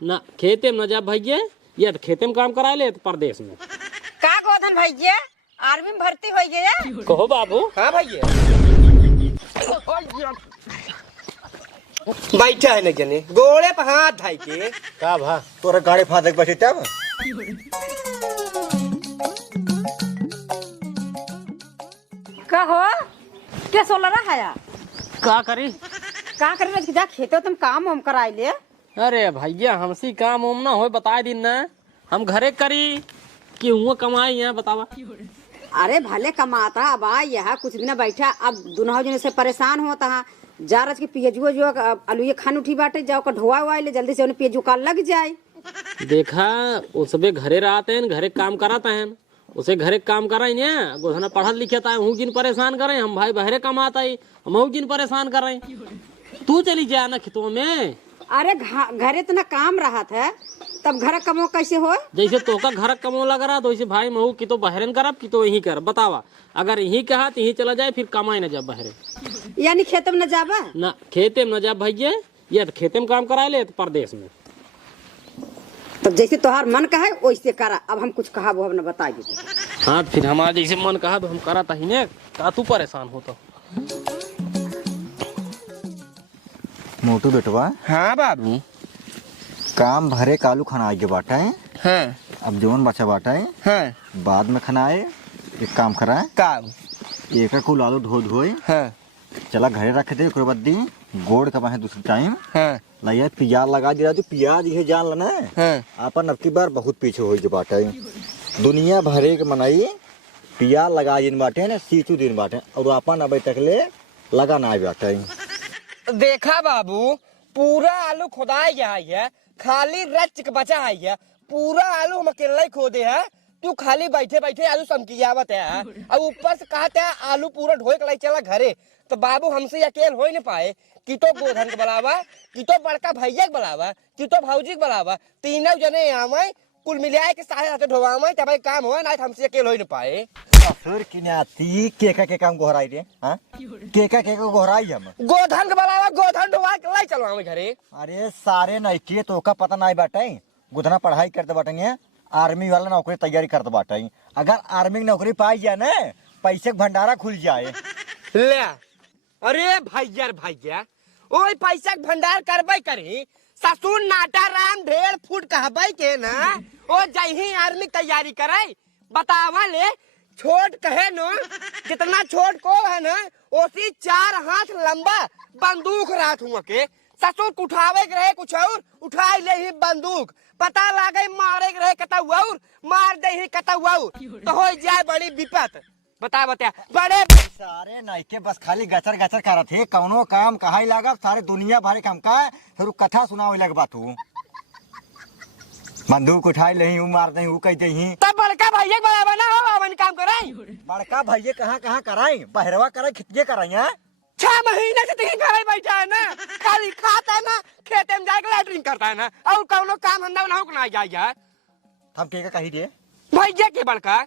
ना खेते में न जा भैया, या तो खेते में काम करा ले तो परदेश में। का गोधन भैया आर्मी में भर्ती हो गया? कहो बाबू। हाँ भैया बैठा है न जने गोड़े पे हाथ धाई के का भा तोरा गाड़ी फादक बैठे तब कहो क्या सोल रहा है? का करी? का करे जा खेतो तुम काम हम कराई ले? अरे भैया हमसी काम उम ना हो, बताए दिन ना हम घरे करी कि हुआ कमाई यहाँ बतावा। अरे भले कमाता अब यहाँ कुछ दिन बैठा, अब दोनों जने से परेशान होता है। जा रज के पियजुआ जो अलुए खान उठी बाटे जाओ का ढोआ हुआ ले जल्दी से उन्हें पियजू का लग जाए। देखा उसबे घरे रहते हैं, घरे काम कराते हैं, उसे घरे काम कराई ना गोधना पढ़ा लिखता है, हूँ जिन परेशान करे हम भाई बहरे कमाता है, हम जिन परेशान कर रहे। तू चली जा ना खेतों में। अरे घरे तो ना काम रहा था, तब घर कमो कैसे हो? जैसे तो का घर कमो लग रहा तो वैसे भाई महू की तो बहरन करब की तो यही कर बतावा। अगर यही कहा तो यही चला जाए, फिर कमाई न जा बहरे। यानी खेत में न जाबा? ना खेते में न जा भैया, या तो खेते में काम करा ले तो परदेश में। तब जैसे तोहार मन का है वैसे करा, अब हम कुछ कहा वो हम न बता दी। हाँ फिर हमारा जैसे मन कहा तो हम करा था ही ने, का तू परेशान हो तो। मोटू बेटवा। हाँ बाबू। काम भरे कालू खाना आगे बाटा है। हाँ। अब जवन बचा बाटा है। हाँ। बाद में खाना आए एक काम कराए काम एक को लालू धो धोए। हाँ। चला घरे रखे थे ओकरे बाद दी गोड़ का बाहे दूसरी टाइम। हाँ। लइया प्याज लगा दिया तो प्याज ये जान लेना है। हाँ। अपन अब की बार बहुत पीछे हो जो बाटा है, दुनिया भरे के मनाई प्याज लगा दिन बाटे ना सीचू दिन बाटे और अपन अब तक ले लगा ना बाटा है। देखा बाबू पूरा आलू खुदाई गया है, खाली रच के बचा है, पूरा आलू हम अकेला ही खोदे है, तू खाली बैठे बैठे आलू समकियावत है। अब ऊपर से कहते हैं आलू पूरा ढोए के लाई चला घरे, तो बाबू हमसे अकेले हो ही नहीं पाए कि तो गोधन के बुलावा, कि तो बड़का भैया के बुलावा, कि तो भौजी के बुलावा, तीनों जने आवे कुल मिलाए के सारे हाथे ढोवावे तब काम हो ना, हमसे अकेले हो ही नहीं पाए। फिर किनाती के काम गोहराई रे। हां के गोहराई हम गोधन के बुलावा, गोधन ढोवा के लाई चलवावे घरे। अरे सारे नहीं के तो का पता नहीं बाटे, गुदना पढ़ाई करते बाटे, आर्मी वाला नौकरी तैयारी करते बाटे। अगर आर्मी की नौकरी पाई जाए ना पैसे का भंडारा खुल जाए। ले अरे भैया ओए पैसा के भंडार करबे करी, ससुर नाटा राम ढेर फूट कहबे के ना ओ जही आर्मी तैयारी करे। बतावा ले छोट कहे न, जितना छोट को है ना ओसी 4 हाथ लंबा बंदूक रात हुआ के ससुर उठावे के रहे कुछ और उठाई ले ही बंदूक, पता लागे मारे के रहे कता और मार दे ही कता और तो हो जाए बड़ी विपत। बता बड़े सारे नहीं के बस खाली गचर गचर करत है, कौनो काम कहा लगा सारे दुनिया भरे काम का फिर कथा सुनावे लग बात हूँ। बंदूक उठाई ले मार दे कह दे तब बड़का भैया बराबर ना हो अपन काम कराई। बड़का भैया कहाँ कराई बहरवा कराई खितिये कराई है। 6 महीने से तीन घर बैठा है ना, खाली खाता है ना, खेते में जाके लैटरिन करता है ना, और कौनो काम धंधा ना हो ना जाए। हम के कही रे भैया के बड़का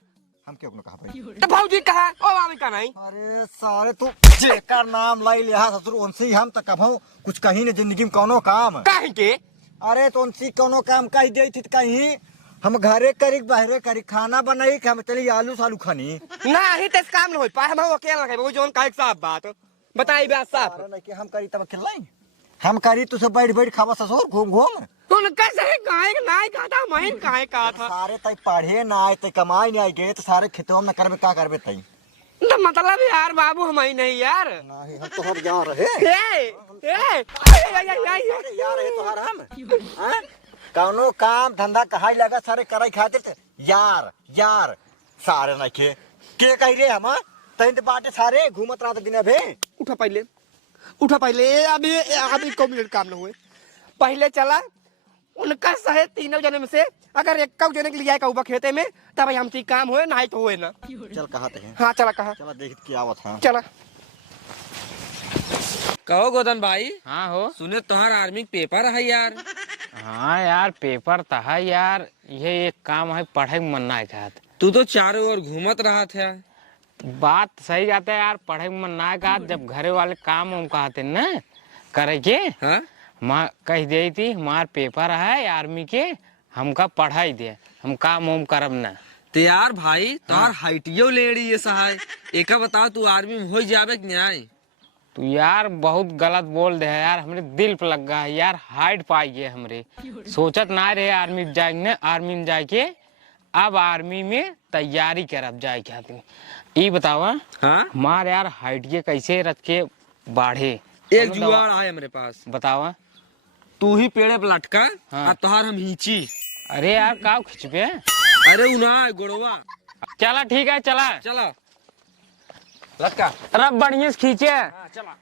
हम क्यों कहा भाई तो भौजी कहा ओ मामी का नहीं। अरे सारे तू जेकर नाम लाई ले ससुर उनसे हम तक कभू कुछ कहीं ने जिंदगी में कौनो काम काहे के? अरे तो उनसे कौनो काम कही दे थी कहीं हम घरे करी बहरे करी खाना बनाई कि हम चली आलू सालू खानी ना ही तेस काम न हो पाए, हम अकेला लगे वो जोन काहे साफ बात बताई बात साफ। अरे नहीं कि हम करी तब खिलाई हम करी तू सब बैठ बैठ खावा ससुर घूम घूम तूने कैसे काहे नहीं कहा था मैं काहे कहा था। सारे तई पढ़े ना आए तई कमाई नहीं गए तो सारे खेतों में करबे का करबे तई तो मतलब यार बाबू हम ही नहीं यार नहीं हम तो हम यहाँ रहे यार ये तो हम हैं कौनो काम धंधा कहाई लगा सारे कराई खातिर थे यार यार सारे नहीं के कही रे हम तई तो बाटे सारे घूमत रात दिन अबे उठा पहले अभी को मिनट काम न हुए पहले चला उनका सहे तीनों जने में से अगर एक जने के लिए आए खेते में तब हम ठीक काम हुए ना तो हुए ना। चल कहा थे हाँ चला कहा चला देख क्या आवत है चला कहो गोदन भाई। हाँ हो सुने तुम्हारा आर्मी पेपर है यार। हाँ यार पेपर तो है यार, ये एक काम है पढ़े में मन नहीं कहत। तू तो चारों ओर घूमत रहा था। बात सही जाता है यार, पढ़े में मन ना कहत, जब घरे वाले काम हम कहते न करे के हाँ माँ कह दी थी हमार पेपर है आर्मी के, हमका पढ़ाई दे, हम काम उम करब ना। तो यार भाई तोहर हाइटियो लेड़ी ये सहाय, एका बताओ तू आर्मी में हो जावे कि नहीं? तू यार बहुत गलत बोल दे है यार, हमरे दिल पे लग गया है यार, हाइट पाई है हमरे। सोचत ना रहे आर्मी में जाए, आर्मी में जाके अब आर्मी में तैयारी करब जाए खातिर। ये बतावा हाँ हमार यार हाइट के कैसे रख के बाढ़े? एक जुगाड़ है मेरे पास, बतावा। तू ही पेड़े पे लटका हाँ। और तोहार हम हिंची। अरे यार का खिंचबे? अरे उना गोड़वा। चला ठीक है, चला चला लटका। अरे बढ़िया से खींचे। चला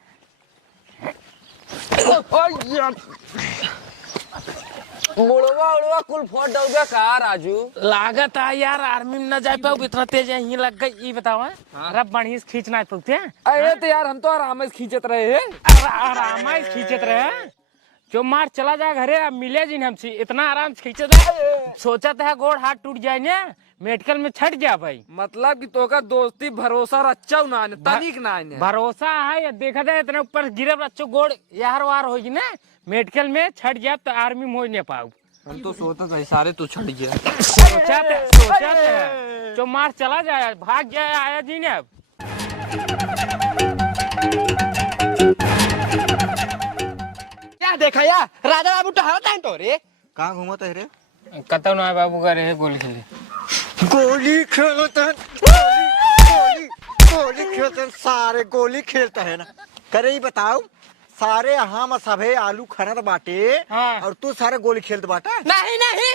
गोड़वा उड़वा कुल फोड़ दोगे का राजू? लागत है यार आर्मी में न जा पाओ, इतना तेज यहीं लग गई। ये बताओ अरे बढ़िया से खींचना पड़ते हैं। अरे तो यार हम तो आराम से खींचत रहे हैं। आराम से खींचत रहे, जो मार चला जा घरे, अब मिले जी हमसे इतना आराम से खींचत है। सोचत है गोड़ हाथ टूट जाए ना, मेडिकल में छट जा भाई। मतलब कि तो का दोस्ती भरोसा अच्छा ना है, तनिक ना है। भरोसा है ये, देखा था इतना ऊपर गिरे बच्चों गोड़ यार वार होगी ना, मेडिकल में छट जाए तो आर्मी में हो नहीं पाओ। हम तो सोचते थे सारे तू छट गया। सोचते है जो मार चला जाए, भाग जाए, आया जी ने। अब क्या देखा यार, राजा बाबू टहलता है तो रे। कहाँ घूमत है रे? कतौ ना बाबू का रहे गोली खेले। गोली खेलता है, गोली गोली खेलते हैं, सारे गोली खेलता है ना। करे ही बताओ, सारे हम सभे आलू खनत बाटे हाँ। और तू सारे गोली खेलत बाटा। नहीं नहीं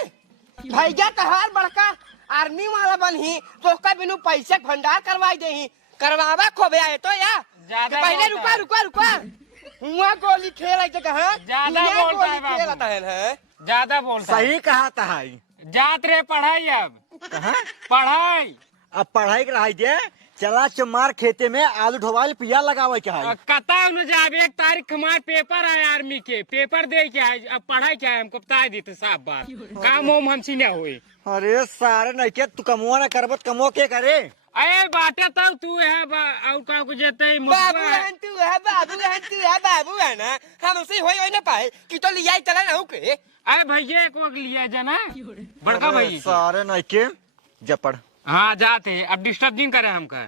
भैया तहार बड़का आर्मी वाला बन ही तो का बिनु पैसे भंडार करवाई दे ही, करवावा खोबे आए तो या ज्यादा पहले बोलता रुका है। रुका रुका हुआ गोली खेल आई तो कहां ज्यादा बोलता है बाबू। खेलता है ज्यादा बोलता है। सही कहा था। जात रे पढ़ाई, अब कहाँ? पढ़ाई अब पढ़ाई कराई दे, चला चमार खेते में आलू ढोवाल पिया लगावे के है। कता न जाब, 1 तारीख हमारे पेपर है आर्मी के, पेपर दे के आए। अब पढ़ाई क्या है हमको बता देते साफ बात, काम वाम हमसे न हुए। अरे सारे नहीं के तू कमुआ ना करबत, कमो के करे? अरे बाटे तब तू है और का को जेते बाबू है तू है, बाबू है तू है, बाबू है ना, हम उसे होई ना पाए कि तो लिया चला ना हो के। अरे भैया एक वक्त लिया जाना बड़का अरे भाई। सारे नहीं के जपड़। हाँ जाते, अब डिस्टर्ब नहीं करे हमका।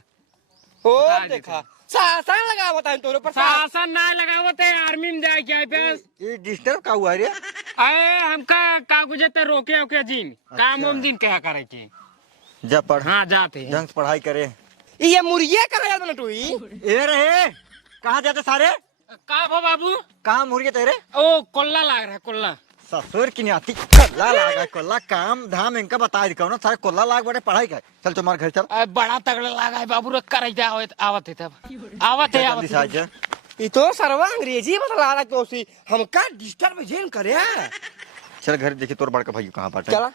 ओ देखा शासन लगा होता है तोरे पर। शासन ना लगावत है, आर्मी में जाए क्या बस। ये डिस्टर्ब का हुआ रे? अरे हमका का को जेते रोके ओके जिन काम वाम दिन क्या करे के। जपड़। हाँ जाते हैं। ढंग से पढ़ाई करे। ये मुर्गिया कहां जात ना तू ही? ए रहे कहाँ जाते सारे? का भो बाबू? कहाँ मुर्गे तेरे? ओ कोल्ला लाग रहा है, कोल्ला। ससुर की नाती कोल्ला लागा, कोल्ला काम धाम इनका बता दिखाओ ना, सारे कोल्ला लाग बड़े पढ़ाई कर। चल तुम्हारे घर चल। अरे बड़ा तगड़ा लगा है बाबू, रख कर आवत है तब आवत है जल्दी से आ जा। ये तो सरवा अंग्रेजी बतला रहा तो सी हमका डिस्टर्ब जेन करे। चल घर देखी तोर बड़का भाई कहाँ बाटे। चला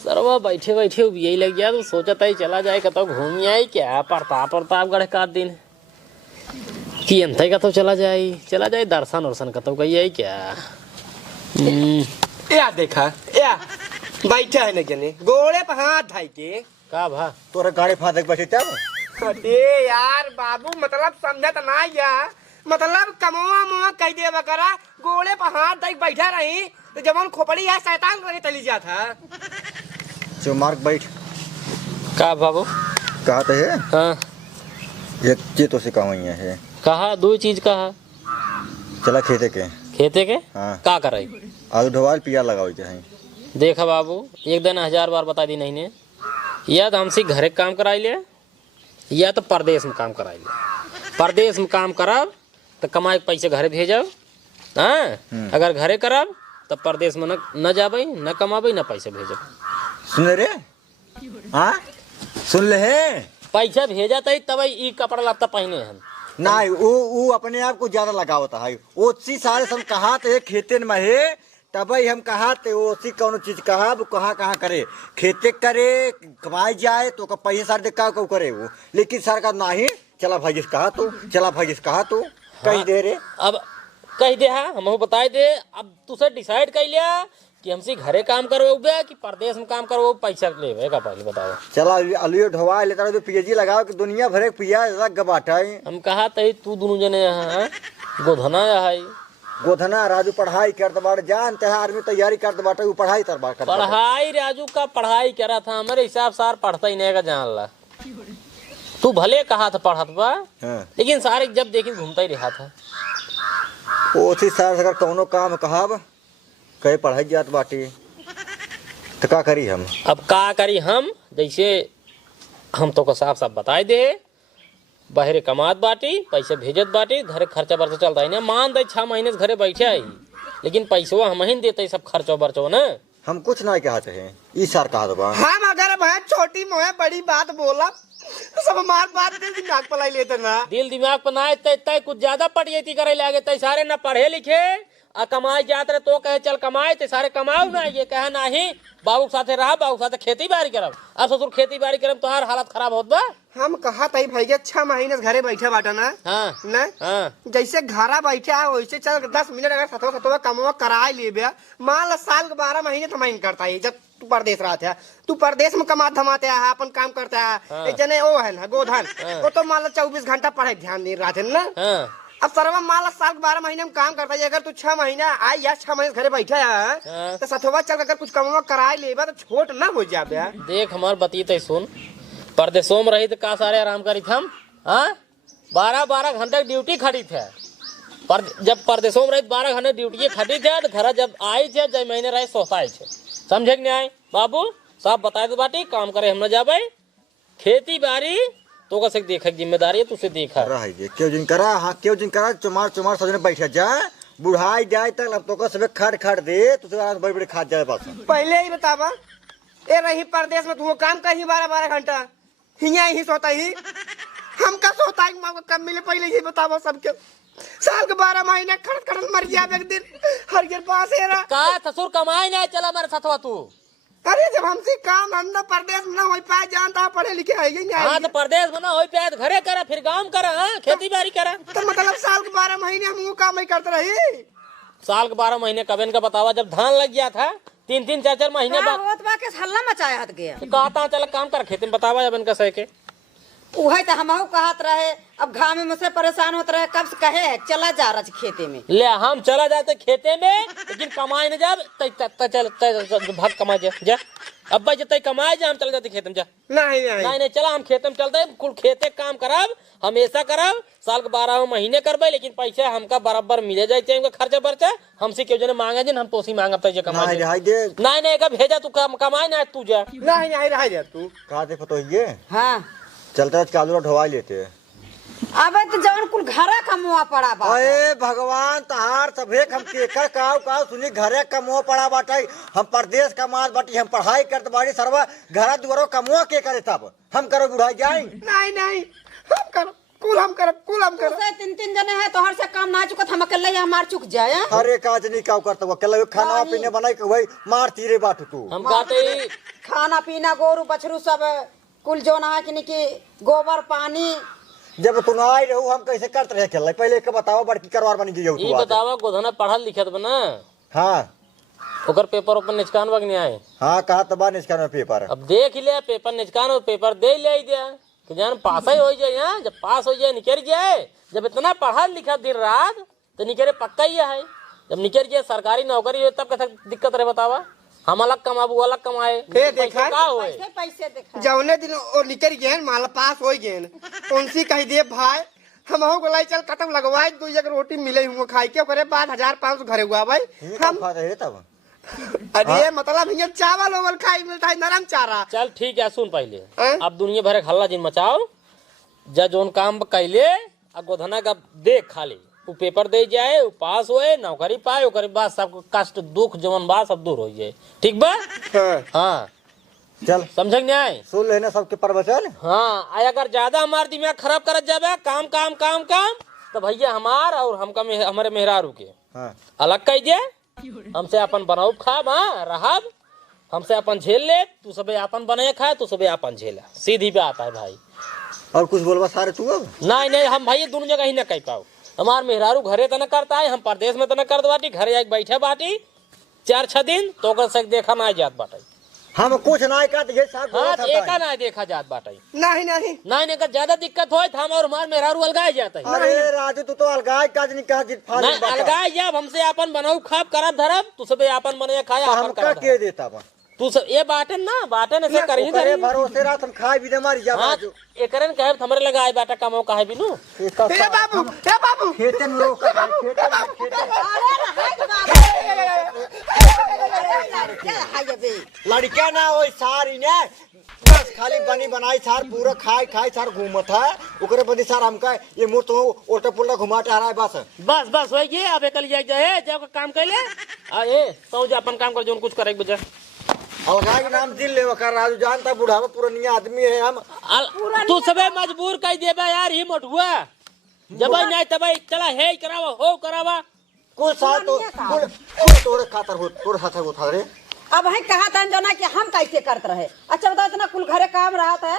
सरवा बैठे बैठे यही लग गया तो सोचा था चला जाए कतो घूम आए क्या, प्रतापगढ़ का दिन कि अंत कतो चला जाए दर्शन वर्शन कतो कही आई क्या। या देखा या बैठा है न जने गोड़े पे हाथ धाई के। का भा तोरा गाड़ी फादक बैठे तब। अरे यार बाबू मतलब समझत ना या, मतलब कमवा मुआ कह दे बकरा गोड़े पे हाथ धाई बैठा रही तो जब खोपड़ी है शैतान करे चली जाता। जो मार्क बैठ। का बाबू कहा तो है। हाँ एक चीज तो से कहा है। कहा दो चीज कहा। चला खेते के। खेते के हाँ। का कराई? आलू ढोवाल पिया लगाओ चाहे। देखा बाबू एक दिन 1000 बार बता दी नहीं ने, या तो हमसे घरे काम कराई ले या तो परदेश में काम कराई ले। परदेश में काम करब तो कमाए के पैसे घरे भेजब, हाँ अगर घरे करब तो परदेश में न जाबे न कमाबे न पैसे भेजब। सुन रे हाँ सुन ले है। पैसा भेजा तब ई कपड़ा लत्ता पहने हम नहीं वो अपने आप को ज्यादा लगावता है। ओसी सारे सब कहा थे खेते में है तब हम कहा थे ओसी कौन चीज कहा वो कहाँ करे खेते करे कमाई जाए तो पैसे सारे देख का करे वो, लेकिन सरकार नहीं चला भाई जिस कहा तो चला भाई जिस कहा तो कही दे रे। अब कह दे हाँ हम बताए दे, अब तुझे डिसाइड कर लिया कि हमसे घरे काम करवे कि परदेश में काम करवे, पैसा लेवे का पहले बताओ। चला आलू ढोवा लेता तो पीएजी लगाओ कि दुनिया भरे पिया लग बाटा है। हम कहा तही तू दोनों जने यहाँ गोधना है गोधना राजू पढ़ाई करते बाटे, जानते है आर्मी तैयारी करते बाटे, वो पढ़ाई कर बाटे। पढ़ाई राजू का पढ़ाई करा था हमारे हिसाब सार पढ़ता ही नहीं का जान ला। तू भले कहा था पढ़त बा, हाँ। लेकिन सारे जब देखी घूमता ही रहा था। ओसी सार अगर कौनो काम कहब कहे पढ़ाई जात बाटी तो का करी हम? अब का करी हम, जैसे हम तो को साफ साफ बताए दे, बाहरे कमात बाटी, पैसे भेजत बाटी, घरे खर्चा बर्चा चलता है ना। मान दे 6 महीने से घरे बैठे आई, लेकिन पैसवा हम ही देते सब खर्चो बर्चो ना। हम कुछ नहीं कहते हैं, ई सार कहा बा। हम अगर मैं छोटी मोहे बड़ी बात बोला तो सब हमार बात दिल दिमाग पर लाई लेते ना। दिल दिमाग पर ना तय कुछ ज्यादा पढ़िए करे लागे, तय सारे ना पढ़े लिखे आ कमाए जात रहे तो कहे चल कमाए, ते सारे कमाओ ना, ये कहे नहीं बाबू के साथे रहा, बाबू के साथे खेती बाड़ी करब। अब ससुर खेती बाड़ी करब तो हर हालत खराब होत बा। हम कहा तई भैया 6 महीने से घरे बैठे बाटा ना। हाँ ना हाँ जैसे घरा बैठे है वैसे चल 10 मिनट अगर सतवा सतवा कमवा कराए लिए मान ला साल के 12 महीने तो महीने करता है। जब तू परदेश रहते है, तू परदेश में कमा धमाते है, अपन काम करता है। हाँ। जने वो है ना गोधन, वो तो मान ला 24 घंटा पढ़ाई ध्यान दे रहा थे ना। हाँ अब सर्वा मान ला साल के 12 महीने में काम करता है। अगर तू 6 महीना आई या 6 महीने घरे बैठा है हाँ। तो सतवा चल अगर कुछ कमवा कराए लेबा तो छोट ना हो जाबे। देख हमार बतीत सुन, परदेशों में रही तो का सारे आराम करी थे हम। हाँ 12-12 घंटे ड्यूटी खड़ी थे। जब परदेशों में रही 12 घंटे ड्यूटी खड़ी थे, तो घर जब आई थे जब महीने रहे सोता थे। समझे कि नहीं आए बाबू? सब बताए तो बाटी काम करे हम न जाबे। खेती बाड़ी तो कैसे देखे जिम्मेदारी है, तुझसे देखा रही जे क्यों जिन करा, हाँ क्यों जिन करा, चुमार चुमार सजने बैठे जा, बुढ़ाई जाए तक अब तो का सब खड़ खड़ दे, तुझे बड़े बड़े खा जाए बस। पहले ही बतावा, ए रही परदेश में तू काम कहीं 12-12 घंटा हिया ही सोता ही। हम का सोता है माँ को कब मिले पहले ही बतावा सबके। साल के 12 महीने खड़ खड़ मर गया एक दिन हर के पास है रहा। का ससुर कमाई नहीं चला मेरे साथवा तू। अरे जब हमसे काम धंधा परदेश में ना हो पाए, जानता पढ़े लिखे है। हाँ तो परदेश में ना हो पाए घरे करा, फिर गाँव करा, हाँ खेती बाड़ी करा। तो मतलब साल के 12 महीने हम वो काम ही करते रही। साल के 12 महीने कबेन का बतावा, जब धान लग गया था 3-3 4-4 महीने बाद होत बा के हल्ला मचाया हत गया। कहता चल काम कर खेत में, बतावा जब इनका सह के। उहे तो हमहू कहत रहे, अब घाम में मुझसे परेशान होत रहे, कब से कहे है चला जा रहा खेते में। ले हम चला जाते खेते में, लेकिन कमाए न जा, चल भाग कमा जा। अब भाई जब कमाए जा हम चल जाते खेत में जा। नहीं नहीं चला हम खेत में चलते, कुल खेते काम करब, हमेशा करब, साल के 12 महीने करबे, लेकिन पैसा हमका बराबर मिले जाए, खर्चा बर्चा हमसे क्यों जने मांगे जिन हम तो उसी मांगब तय कमाए। नहीं का भेजा तू कमाए ना तू जा। नहीं रह जा तू कहा देखो तो ये हाँ चलता चालू ढोवा लेते। अबे तो जवन कुल घरा कमुआ पड़ा बा। अरे भगवान तहार सभे हम केकर काव सुनी घरे कमो पड़ा बाटे, हम परदेश कमात बाटी, हम पढ़ाई करते बाटी, सरवा घरा दुआरो कमो के करे, तब हम करो बुढ़ाई जाए। नहीं हम कर कुल हम कर से 3-3 जने हैं तो हर से काम ना चुकत, हम अकेले हमार चुक जाए। अरे काज नहीं काव करता वो अकेला खाना पीने बनाई के वही मार तीरे बाटू तू। हम कहते खाना पीना गोरू बछरू सब कुल जो ना कि गोबर पानी। जब तू ना आई रहू हम कैसे करते रहे खेल, पहले के बताओ बड़की करवार बनी गई ये बतावा गोधना पढ़ल लिखत बना। हाँ ओकर पेपर ऊपर निचकान वग नहीं आए। हाँ कहा तब निचका में पेपर अब देख ले पेपर निचकान, पेपर दे ले दिया कि जान पास ही हो जाए। यहाँ जब पास हो जाए निकल जाए, जब इतना पढ़ा लिखा दिन रात तो निकले पक्का ही है। जब निकल जाए सरकारी नौकरी हो तब कैसा दिक्कत रहे बतावा। हम अलग कमाबू अलग कमाए, देखा का होए पैसे देखा जौने दिन और निकल गए माला पास हो गए उनसी कही दे भाई हम हो गलाई चल खत्म लगवाए 2 जगह रोटी मिले हुए खाई के करे बाद 1500 घरे हुआ भाई हम तब। अरे मतलब ये चावल ओवल खाई मिलता है नरम चारा। चल ठीक है सुन पहले, हैं? अब दुनिया भर हल्ला जिन मचाओ, जा जोन काम कैले आ गोधना का देख खाली वो पेपर दे जाए, वो पास होए नौकरी पाए, ओकर बाद सब कष्ट दुख जवन बा सब दूर हो जाए। ठीक बा? हाँ चल समझ नहीं आए? सुन लेना सबके प्रवचन। हाँ अगर ज्यादा हमार दिमाग खराब करत जाबे काम काम काम काम तो भैया हमार और हमका हमारे मेहरारू के हाँ अलग कह दे। हमसे अपन बनाऊ खाब, हाँ रहब, हमसे अपन झेल ले, तू सबे अपन बने खा, तू सबे अपन झेला, सीधी बात है भाई। और कुछ बोलवा सारे तू अब? नहीं हम भाई दोनों जगह ही न कह पाओ। हमार मेहरारू घरे तो न करता है, हम परदेश में तो न करत बाटी, घरे एक बैठे बाटी 4-6 दिन तो देखा ना जात बाटे। हम कुछ ना का ये साहब हाँ बोलत तो एका ना देखा जात बाटे नहीं नहीं नहीं का ज्यादा दिक्कत होए हम और हमार मेहरारू अलगाए जाता है अरे राजू तू तो अलगाय काज नहीं कहा जित फाल नहीं अलगाए जब हमसे अपन बनाऊ खाप करब धरब तू सब अपन बने खाया अपन हमका करब के देता बा तू सब ये बाटन ना बाटन ऐसे करही ओकरे धरी भरोसे रात हम खाए भी दे मारी जा हाँ राजू एकरन कहे हमरे लगाए बाटा कमाओ काहे बिनु ए बाबू खेते में लोग का खेते लड़का ना हो सारी ने बस खाली बनी बनाई सार पूरा खाए खाए सार घूमत है ओकरे बदी सार हमका ये मुंह तो उल्टा पुल्टा घुमा टहरा है बस बस बस होई गए अब एकल जाए जब काम कैले आ ए तो जा अपन काम कर जोन कुछ करे बजा अलगाई के नाम दिल ले कर राजू जानता बुढ़ावा पुरानिया आदमी है हम तू सबे मजबूर कर देबा यार ही मोटुआ जब नहीं तब चला हे करावा हो करावा कुल साल तो कुल तोरे खातर हो तोरे खातर हो था रे अब है कहा था जना कि हम कैसे करते रहे। अच्छा बताओ इतना कुल घरे काम रहा था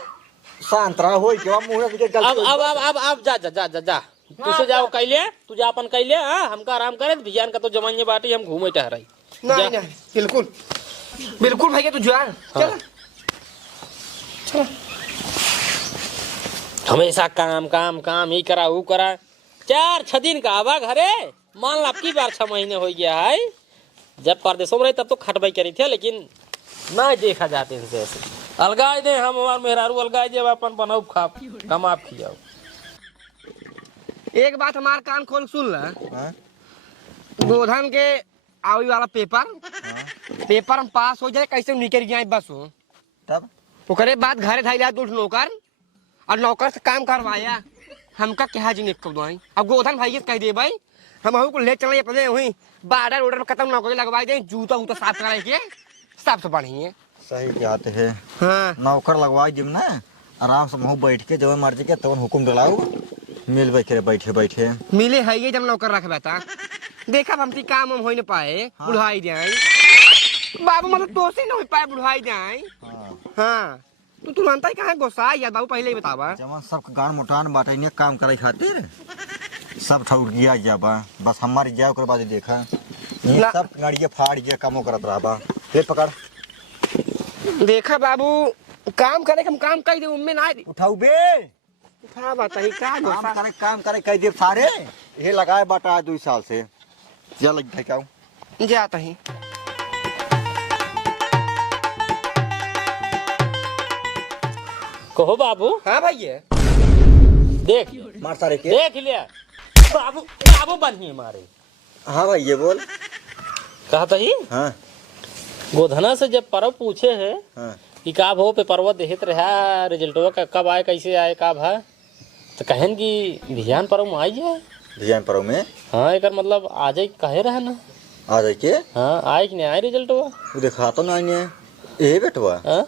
शांतरा होई के मुंह के गलती अब जा जा जा जा जा तुसे जाओ कैले तू जा अपन कैले हां हमका आराम करे भियान का तो जमाने बाटी हम घूमे टहराई नहीं नहीं बिल्कुल बिल्कुल भैया तू जा चल हमेशा काम काम काम ही करा वो करा 4-6 दिन का आवा घरे मान ला की बार 6 महीने हो गया है जब परदेशों में रहे तब तो खटबाई करी थे लेकिन ना देखा जाते इनसे ऐसे अलगाए दे हम हमार मेहरारू अलगाए दे अपन बनाओ खाप कम आप खियाओ एक बात हमार कान खोल सुन ला गोधन के आवी वाला पेपर हम पास हो जाए कैसे निकल जाए बस हो तब ओकरे बाद घरे धाइला दूठ नौकर और नौकर से काम करवाया हमका क्या जी निकल दो अब गोधन भाई कह दे भाई हम को ले चले अपने वही बार्डर उडर में खत्म नौकरी लगवाई दे जूता उता साफ कराए के सबसे बढ़िया सही बात है हाँ नौकर लगवाई जिम ना आराम से मुंह बैठ के जब मर्जी के तब हुकुम डलाओ मिल बैठे बैठे मिले है ये जब नौकर रख बेटा देखा हमती काम हम हो न पाए बुढ़ाई जाए बाबू मतलब तो से न हो पाए बुढ़ाई जाए हाँ तू तुरंत ही कहाँ गोसा यार बाबू पहले ही बतावा जमा सब गान मुठान बाटे ने काम करे खातिर सब ठौर गया जाबा बस हमारी जाओ कर बाद देखा ये ना। सब गाड़िया फाड़ गया कामो करत रहबा ले पकड़ देखा बाबू काम करे हम काम कर दे उम्मे ना उठाऊ बे उठा बताई का गोसा काम करे कह दे सारे ये लगाए बाटा 2 साल से जा लग ढकाऊ जाता ही कहो बाबू हाँ भैया देख मार सारे के देख लिया बाबू बाबू बनिए मारे हाँ भाई ये बोल कहता ही हाँ गोधना से जब परव पूछे है हाँ कि का भो पेपरवा देहित रहा रिजल्टवा का कब आए कैसे आए का भा तो कहन कि भियान परव में आई जाए डिजाइन पर में हाँ एक मतलब आ जाए कहे रहे ना आ जाए के हाँ आए कि नहीं आए रिजल्टवा वो देखा तो नहीं है ए बेटवा हाँ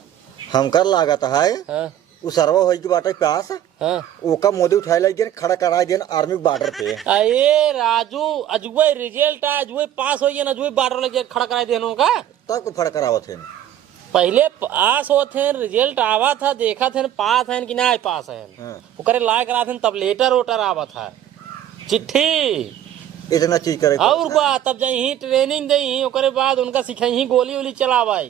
हम कर लागत है हाँ उ सरवा होई के बाटे प्यास हाँ ओका मोदी उठाई लगी खड़ा करा दिया आर्मी बॉर्डर पे अरे राजू अजुए रिजल्ट अजुए पास हो गया ना अजुए बॉर्डर लगे खड़ा कराए देनों का तब को फड़ करावत है पहले पास होते रिजल्ट आवा था देखा थे पास है कि नहीं पास है हाँ। ओकरे लायक रहा थे तब लेटर वोटर आवा था चिट्ठी इतना चीज करे और बा तब जाही ट्रेनिंग दही ओकरे बाद उनका सिखाई गोली वोली चलावाई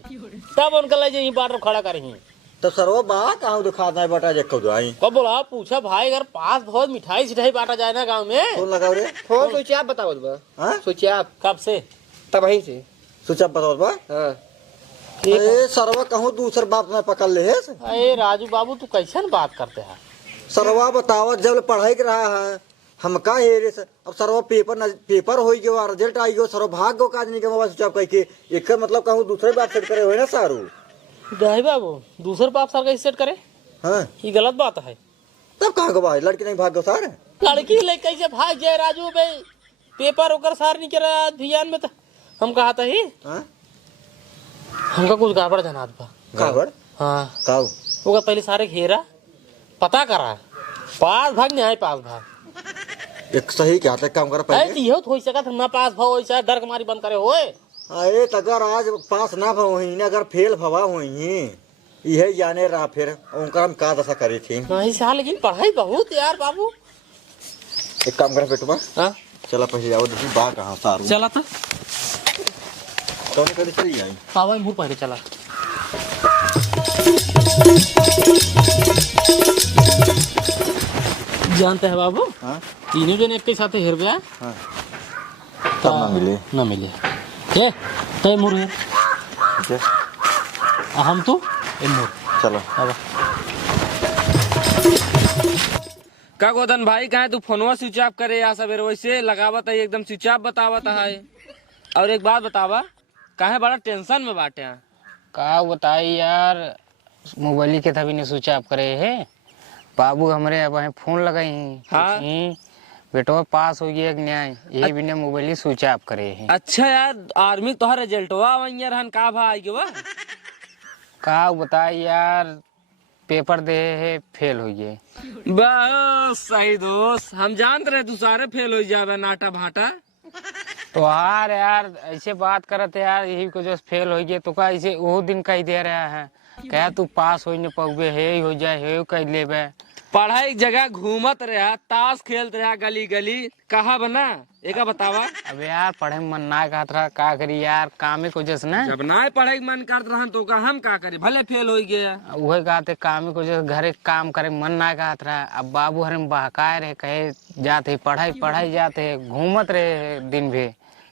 तब उनका ले जाही बॉर्डर खड़ा करही तो सरवा बा कहाँ दिखा नहीं बेटा देखो जाई कब बोला पूछा भाई अगर पास बहुत मिठाई सिठाई बांटा जाए ना गाँव में फोन लगाओ रे फोन सोचिए आप बताओ बा हाँ सोचिए आप कब से तब वहीं से स्विच ऑफ बताओ बा हाँ ए सरवा कहूँ दूसर बाप में पकड़ ले है अरे राजू बाबू तू कैसे बात करते हैं सरवा बतावा जब पढ़ाई के रहा है हम का हेरे से अब सरवा पेपर हो गयो रिजल्ट आई गयो सरवा भाग गो काज नहीं के मोबाइल स्विच ऑफ करके एक मतलब कहूँ दूसरे बाप सेट करे हुए ना सारू गाय बाबू दूसरे बाप सर कैसे सेट करे हाँ ये गलत बात है तब कहाँ गो भाई लड़की नहीं भाग गो सारे लड़की ले कैसे भाग जाए राजू भाई पेपर ओकर सार नहीं करा भियान में तो हम कहा था ही हाँ हमका कुछ गड़बड़ जनात बा गड़बड़ हाँ काऊ ओकर पहले सारे घेरा पता करा पास भाग नहीं आए पास भाग एक सही क्या था काम कर ऐसे पहले इहो तो हो सकत हम ना पास भाव होई डर के मारी बंद करे होए अरे अगर आज पास ना भवही अगर फेल भवा हुई यह जाने रहा फिर उनका हम का दशा करे थी नहीं साल लेकिन पढ़ाई बहुत यार बाबू एक काम कर बेटुआ हाँ चला पहले जाओ देखी बा कहाँ सारू चला था कौन करे चली आई पावा मुंह पहले चला जानते हैं बाबू, हाँ? तीनों जन एक के साथ हिर गया हाँ। तब ना मिले। ना मिले ये तय मुर है ठीक है, हम तो ए मुर चलो। अब का गोदन भाई कहे तू फोनवा स्विच ऑफ करे या सवेर वैसे लगावत है एकदम स्विच ऑफ बतावत है। और एक बात बतावा, काहे बड़ा टेंशन में बाटे? का बताई यार, मोबाइल के तभी ने स्विच ऑफ करे है। बाबू हमरे अब फोन लगाई हाँ? बेटवा पास हो गया कि न्याय, यही बिना मोबाइल स्विच ऑफ करे है। अच्छा यार, आर्मी तोहर रिजल्टवा वही रहन का भाई के बा? का बताई यार, पेपर दे है फेल हो गए। बस सही दोस्त, हम जानते रहे तू सारे फेल हो जावे नाटा भाटा। तो हार यार ऐसे बात करते यार, यही को जो फेल हो गए तो का ऐसे वो दिन कही दे रहा है, क्या तू पास हो न पौबे है हो जाए है कह लेबे। पढ़ाई जगह घूमत रहा, ताश खेलत रहा गली गली, कहा बना एक बतावा। अब यार पढ़े में मन ना कहत रहा, का करी यार, कामे को जैसे ना जब ना पढ़ाई मन करत रहा तो का हम का करे, भले फेल हो गया। वही कहते कामे को जैसे घरे काम करे मन ना कहत रहा। अब बाबू हरे में बहकाए रहे, कहे जाते पढ़ाई जाते घूमत रहे दिन भी,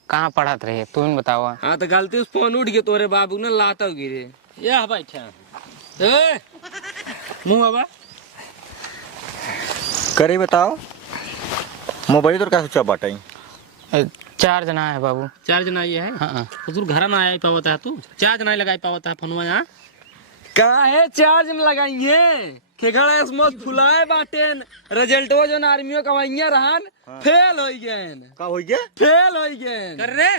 कहाँ पढ़त रहे तुम बतावा। हाँ तो गलती उस फोन उठ गया तोरे बाबू ने लाता गिरे। यह बैठा ए मुंह अब करे बताओ, मोबाइल तो का सोचा बाटाई? 4 जना है बाबू। 4 जना ये है। हाँ हुजूर घर ना आया पावता है तू 4 जना लगाई पावता है फोनवा यहाँ। काहे चार्ज में लगाइए केकड़ा मस्त फुलाए बाटेन, रिजल्ट वो जो आर्मियों कमाइया रहन फेल हो गए। का हो गया? फेल हो गए कर रे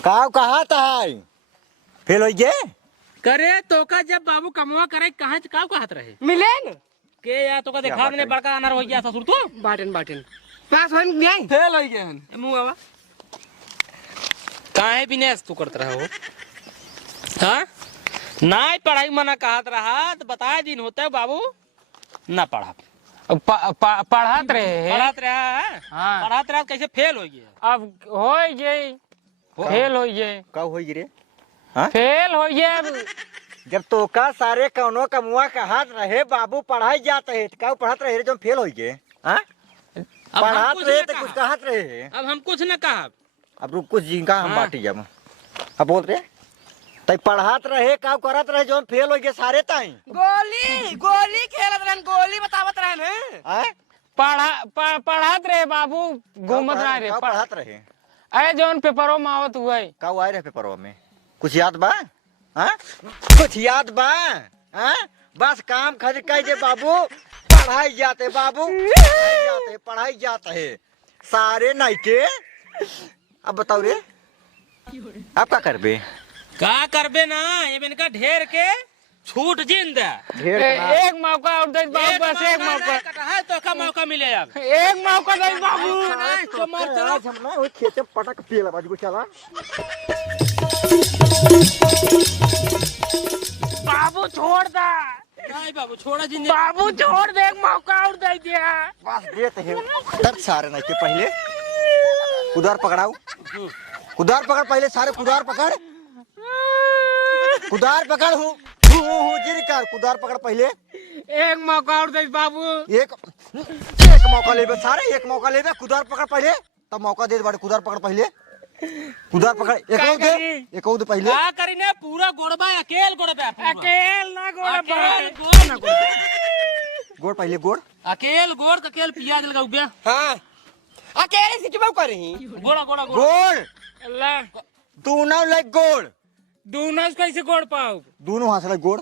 का कहा था फेल हो गए? करे तो का जब बाबू कमवा करे कहाँ का कहत रहे मिले न के या तो का देखा बात ने है? बड़का अनार हो गया ससुर तो बाटन बाटन पास होन गए। फेल हो गए। मुंह अब काहे बिनेस तू करत रहा हो? हाँ ना पढ़ाई मना कहत रहा तो बताए दिन होते बाबू ना पढ़ा पढ़त रहे है। पढ़त रहा हाँ। पढ़त रहा कैसे फेल हो गया? अब हो गए फेल हो गए, का हो गिरे? फेल हो गए। जब तो का सारे कौनो कमुआ कहत रहे बाबू पढ़ाई जाते है, का पढ़त रहे जो फेल हो गए? हाँ? अब हम पढ़ात कुछ रहे न तो कहा। कुछ कहत रहे। अब हम कुछ न कहा। अब रुक कुछ जिनका हम हाँ। बाटी जब अब बोल रहे तई पढ़ात रहे का करत रहे जो फेल हो गए सारे ताई? गोली गोली खेलत रहन, गोली बतावत रहन हैं। हाँ? पढ़त रहे बाबू, घूमत रहे रे। का पढ़ात रहे? अरे जौन पेपरों में आवत हुए का आए रहे पेपरवा में? कुछ याद बा? हाँ? कुछ याद बा? हाँ? बस काम खज कह दे बाबू पढ़ाई जाते, बाबू पढ़ाई जाते है सारे नहीं के। अब बताओ रे आप का करबे? का करबे ना ये इनका ढेर के छूट जिंदा एक मौका और दे बाबू, बस एक मौका, है तो का मौका मिले अब एक मौका दे बाबू। तो मार चलो आज हम ना वो खेते पटक पियला बाजू को चला। बाबू छोड़ दा, नहीं बाबू छोड़ा जिंदा बाबू छोड़ दे, एक मौका और दे दिया। बस देते है तब सारे नहीं के पहले कुदार पकड़ाओ, कुदार पकड़ पहले सारे कुदार पकड़, कुदार पकड़ हूँ जिनकार कुदार पकड़ पहले। एक मौका और दे बाबू। एक मौका लेबे सारे, एक मौका लेबे कुदार पकड़ पहले तब मौका दे बाटे। कुदार पकड़ पहले, कुदार पकड़ एक दे पहले। का करी ने पूरा गोड़बा अकेल गोड़बा अकेल ना गोड़ अकेल गोड़ ना गोड़ गोड़ पहले गोड़ अकेल गोड़ अकेल पियाज लगा उबे हाँ अकेले सिचबो करही। गोड़ा गोड़ा गोड़ गोड़ अल्लाह दोनों लाइक गोड़, दोनों कैसे गोड़ पाओ? दोनों हाथ लाइक गोड़,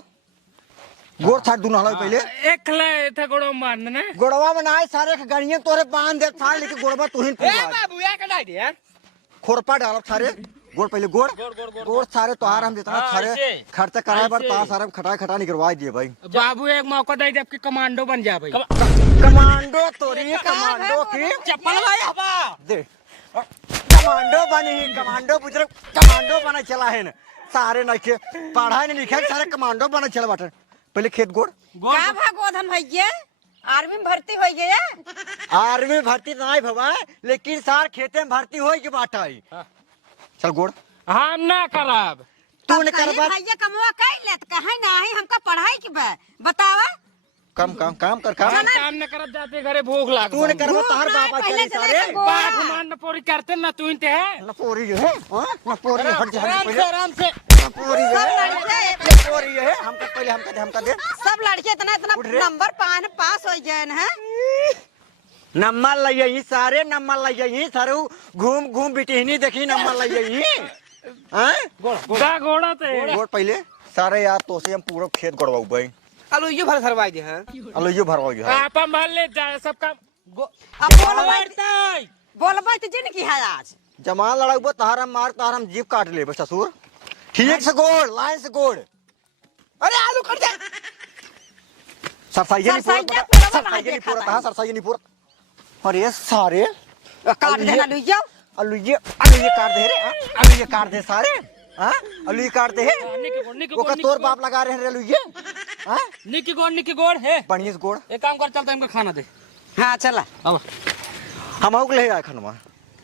गोड़ छाट दोनों हाथ पहले। एक खला था गोड़ों मारना ना। गोड़वा में ना सारे के गड़िया तोरे बांध दे था, लेकिन गोड़वा तुहिन ए बाबू या कटाई दे यार। खोरपा डालब सारे। गोड़ पहले गोड़ गोड़ सारे तोहार हम देता हाँ, सारे ऐसे। खर्चा कराए बार ऐसे। तोहार सारे खटा निकलवा दिए भाई। बाबू एक मौका दे, जबकि कमांडो बन जा भाई। कमांडो तोरी कमांडो की चप्पल भाई हवा दे कमांडो बनी, कमांडो बुजर कमांडो बना चला है न सारे नहीं के पढ़ाई नहीं लिखा सारे कमांडो बना चला बाटे। पहले खेत गोड़ का भागोधन भैया आर्मी में भर्ती हो गया? आर्मी भर्ती नहीं भवा, लेकिन सार खेते में भर्ती हो के बाटा चल गोड़। हम ना खराब तूने करवा भैया कमवा कई लेत कहे नाही हमका पढ़ाई की बतावा काम काम काम कर काम काम न करत जाते घरे भूख लाग तूने करवा तार बाबा चले सारे पाठ मान न पूरी करते न तू इनते है न पोरी जो है हां न पोरी हट जा पहले आराम से न पोरी जो है पोरी जो है हमका पहले हमका दे सब लड़के इतना नंबर पास हो गए हैं नंबर लइई सारे नंबर लइई सारे घूम घूम बिटिहनी देखी नंबर लइई हैं घोड़ा ते गोड़ पहले सारे यार तो से हम पूरा खेत गोड़वाऊ भाई आलू ये भर सरवाई दे हैं अलो यो भरवाऊ जो है आप मान ले जाए सब काम अब बोलबा तो जिन की है आज जमाल लड़ाऊ तहारा मार तहारा हम जीप काट ले ससुर ठीक से गोड़ लाइन से गोड़ अरे आलू कट जा सरसाई नहीं सरसाइया पूरा पूरा सरसाई नहीं पूरा कहां सरसाई नहीं पूरा अरे सारे काट देना लुइया आलू ये काट दे रे आलू ये काट दे सारे हां आलू ये काट दे वो का तोर बाप लगा रहे हैं आलू ये हां निकी गोड़ है बढ़िया से गोड़ एक काम कर चलता है इनको खाना दे हां चला अब हम आउक ले आए खनवा